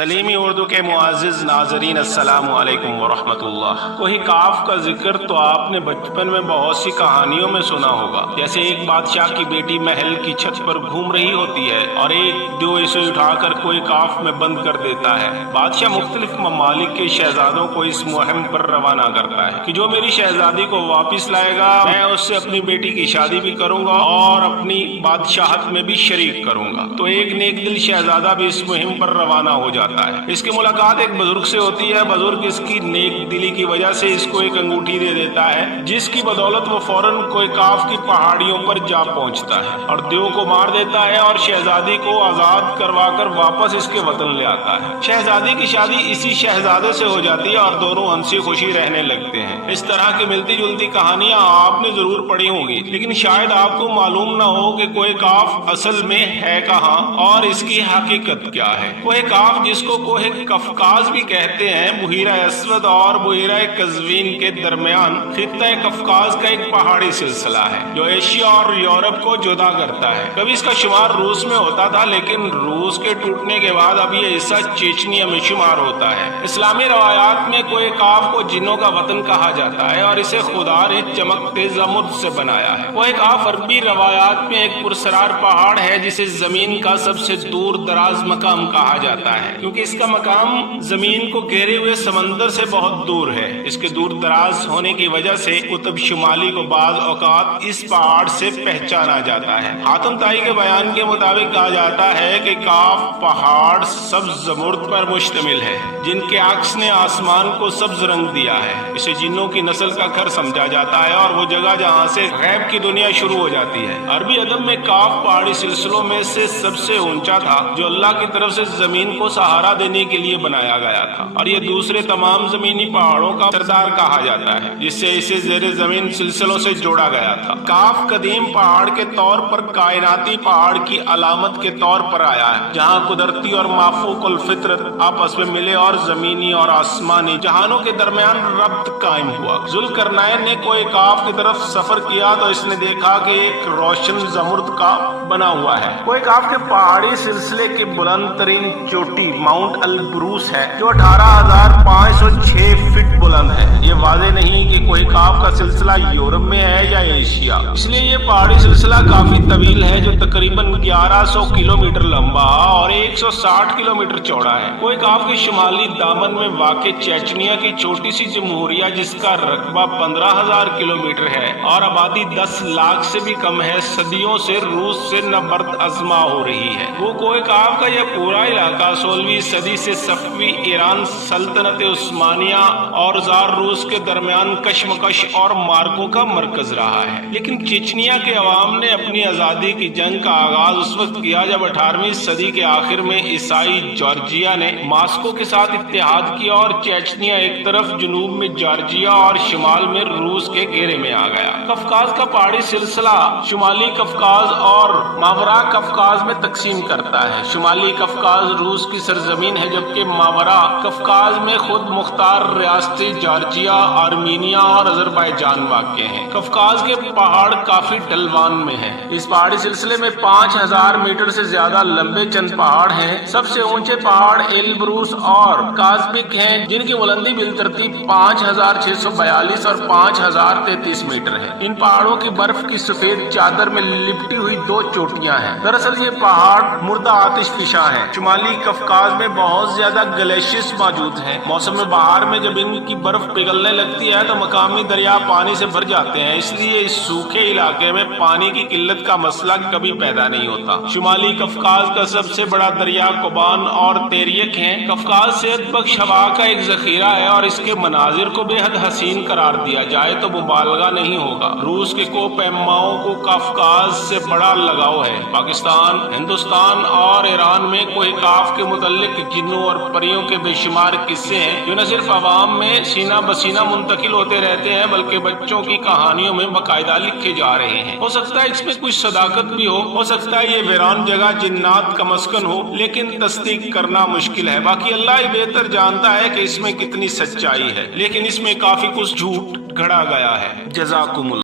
سلیمی اردو کے معزز ناظرین السلام علیکم ورحمۃ اللہ۔ کوہ کاف کا ذکر تو آپ نے بچپن میں بہت سی کہانیوں میں سنا ہوگا، جیسے ایک بادشاہ کی بیٹی محل کی چھت پر گھوم رہی ہوتی ہے اور ایک جو اسے اٹھا کر کوہ کاف میں بند کر دیتا ہے۔ بادشاہ مختلف ممالک کے شہزادوں کو اس مہم پر روانہ کرتا ہے کہ جو میری شہزادی کو واپس لائے گا میں اس سے اپنی بیٹی کی شادی بھی کروں گا اور اپنی بادشاہت میں بھی شریک کروں گا۔ تو ایک نیک دل شہزادہ بھی اس مہم پر روانہ ہو جاتا ہے۔ اس کی ملاقات ایک بزرگ سے ہوتی ہے۔ بزرگ اس کی نیک دلی کی وجہ سے اس کو ایک انگوٹھی دے دیتا ہے، جس کی بدولت وہ فوراً کوہ کاف کی پہاڑیوں پر جا پہنچتا ہے اور دیو کو مار دیتا ہے اور شہزادی کو آزاد کروا کر واپس اس کے وطن لے آتا ہے۔ شہزادی کی شادی اسی شہزادے سے ہو جاتی ہے اور دونوں ہنسی خوشی رہنے لگتے ہیں۔ اس طرح کی ملتی جلتی کہانیاں آپ نے ضرور پڑھی ہوں گی، لیکن شاید آپ کو معلوم نہ ہو کہ کوہ کاف اصل میں ہے کہاں اور اس کی حقیقت کیا ہے۔ کوہ کاف، جس کو کوہ قفقاز بھی کہتے ہیں، بحیرہ اسود اور بحیرہ قزوین کے درمیان خطہ قفقاز کا ایک پہاڑی سلسلہ ہے جو ایشیا اور یورپ کو جدا کرتا ہے۔ کبھی اس کا شمار روس میں ہوتا تھا، لیکن روس کے ٹوٹنے کے بعد اب یہ حصہ چیچنیا میں شمار ہوتا ہے۔ اسلامی روایات میں کوہ کاف کو جنوں کا وطن کہا جاتا ہے اور اسے خدا نے چمکتے زمرد سے بنایا ہے۔ کوہ کاف عربی روایات میں ایک پرسرار پہاڑ ہے جسے زمین کا سب سے دور دراز مقام کہا جاتا ہے، کیونکہ اس کا مقام زمین کو گھیرے ہوئے سمندر سے بہت دور ہے۔ اس کے دور دراز ہونے کی وجہ سے قطب شمالی کو بعض اوقات اس پہاڑ سے پہچانا جاتا ہے۔ حاتم طائی کے بیان کے مطابق کہا جاتا ہے کہ کاف پہاڑ سبز زمرد پر مشتمل ہے، جن کے عکس نے آسمان کو سبز رنگ دیا ہے۔ اسے جنوں کی نسل کا گھر سمجھا جاتا ہے اور وہ جگہ جہاں سے غیب کی دنیا شروع ہو جاتی ہے۔ عربی ادب میں کاف پہاڑی سلسلوں میں سے سب سے اونچا تھا جو اللہ کی طرف سے زمین کو سہارا دینے کے لیے بنایا گیا تھا، اور یہ دوسرے تمام زمینی پہاڑوں کا سردار کہا جاتا ہے، جس سے اسے زیر زمین سلسلوں سے جوڑا گیا تھا۔ کاف قدیم پہاڑ کے طور پر کائناتی پہاڑ کی علامت کے طور پر آیا ہے، جہاں قدرتی اور مافوق الفطرت آپس میں ملے اور زمینی اور آسمانی جہانوں کے درمیان ربط قائم ہوا۔ ذوالقرنین نے کوہ کاف کی طرف سفر کیا تو اس نے دیکھا کہ ایک روشن زمرد کا بنا ہوا ہے۔ کوہ کاف کے پہاڑی سلسلے کی بلند ترین چوٹی ماؤنٹ البروس ہے، جو 18,506 فٹ بلند ہے۔ یہ واضح نہیں کہ کوہ کاف کا سلسلہ یورپ میں ہے یا ایشیا، اس لیے یہ پہاڑی سلسلہ کافی طویل ہے جو تقریباً 1100 کلومیٹر لمبا اور 160 کلومیٹر چوڑا ہے۔ کوہ کاف کے شمالی دامن میں واقع چیچنیا کی چھوٹی سی جمہوریہ، جس کا رقبہ 15,000 کلومیٹر ہے اور آبادی 10 لاکھ سے بھی کم ہے، صدیوں سے روس سے نبرد ازما ہو رہی ہے۔ وہ کوہ کاف کا یہ پورا علاقہ 16ویں صدی سے صفوی ایران، سلطنت عثمانیہ اور زار روس کے درمیان کشمکش اور مارکوں کا مرکز رہا ہے۔ لیکن چیچنیا کے عوام نے اپنی آزادی کی جنگ کا آغاز اس وقت کیا جب 18ویں صدی کے آخر میں عیسائی جارجیا نے ماسکو کے ساتھ اتحاد کیا اور چیچنیا ایک طرف، جنوب میں جارجیا اور شمال میں روس کے گھیرے میں آ گیا۔ قفقاز کا پہاڑی سلسلہ شمالی قفقاز اور ماورا قفقاز میں تقسیم کرتا ہے۔ شمالی قفقاز روس کی سرزمین ہے، جبکہ ماورا قفقاز میں خود مختار ریاستیں جارجیا، آرمینیا اور آذربائیجان واقع ہیں۔ قفقاز کے پہاڑ کافی ڈھلوان میں ہیں۔ اس پہاڑی سلسلے میں 5000 میٹر سے زیادہ لمبے چند پہاڑ ہیں۔ سب سے اونچے پہاڑ ایلبروس اور کازبک ہیں، جن کی بلندی بالترتیب 5642 اور 5033 میٹر ہے۔ ان پہاڑوں کی برف کی سفید چادر میں لپٹی ہوئی 2 چوٹیاں ہیں۔ دراصل یہ پہاڑ مردہ آتش فشاں ہیں۔ شمالی قفقاز میں بہت زیادہ گلیشیئرز موجود ہیں۔ موسم بہار میں جب ان کی برف پگھلنے لگتی ہے تو مقامی دریا پانی سے بھر جاتے ہیں، اس لیے اس سوکھے علاقے میں پانی کی قلت کا مسئلہ کبھی پیدا نہیں ہوتا۔ شمالی قفقاز کا سب سے بڑا دریا کوبان اور تیریک ہیں۔ قفقاز صحت بخش ہوا کا ایک ذخیرہ ہے اور اس کے مناظر کو بے حد حسین قرار دیا جائے تو مبالغہ نہیں ہوگا۔ روس کے کوہ پیماؤں کو قفقاز سے بڑا لگاؤ ہے۔ پاکستان، ہندوستان اور ایران میں کوہ کاف کے متعلق جنوں اور پریوں کے بے شمار قصے ہیں جو نہ صرف عوام میں سینہ بسینہ منتقل ہوتے رہتے ہیں بلکہ بچوں کی کہانیوں میں باقاعدہ لکھے جا رہے ہیں۔ ہو سکتا ہے اس میں کچھ صداقت بھی ہو سکتا ہے یہ ویران جگہ جنات کا مسکن ہو، لیکن تصدیق کرنا مشکل ہے۔ باقی اللہ ہی بہتر جانتا ہے کہ اس میں کتنی سچائی ہے، لیکن اس میں کافی کچھ جھوٹ گھڑا گیا ہے۔ جزاکم اللہ۔